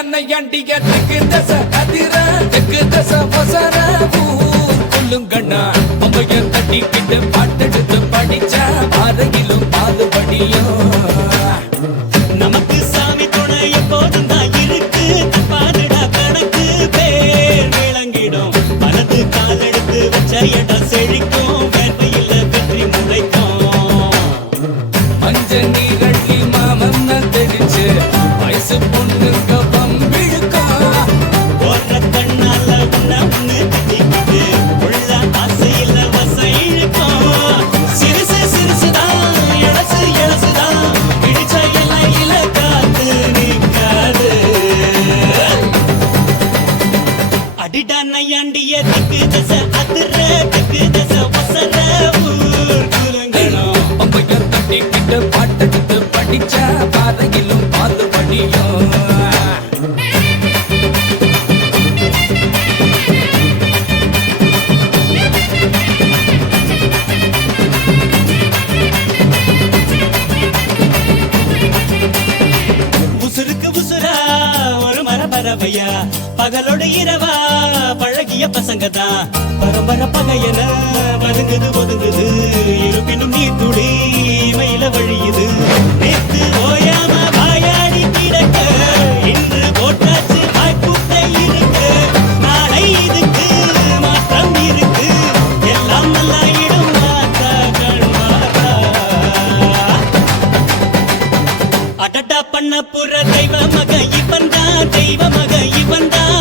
நையாண்டிக தெக்கு தச அதிர தெக்கு தச வசர கொல்லுங்கண்ணா. பொம்பைய தட்டிக்கிட்டு பாட்டெடுத்து படிச்ச பாதையிலும் பாதுபடியும் நமக்கு சாமி துணை எப்போதும் தான் இருக்கு. தப்பாதுடா கணக்கு பேர் விளங்கிடும். வலது கால் எடுத்து வச்ச இடம் செழிக்கும். வேர்வையில் வெற்றி முளைக்கும். மஞ்ச நீரள்ளி மாமன் தெளிச்சு வயசு படிச்ச பாதையிலும் பாதுபடியும் உசுருக்கு மர பகலோட இரவா? பழகிய பசங்க தான் பரம்பர பகையன வதுங்குது ஒதுங்குது. இருப்பினும் நீ துளி. அடடா பண்ண புற தெய்வ மக இவன் தான் தெய்வ மக இவன் தான்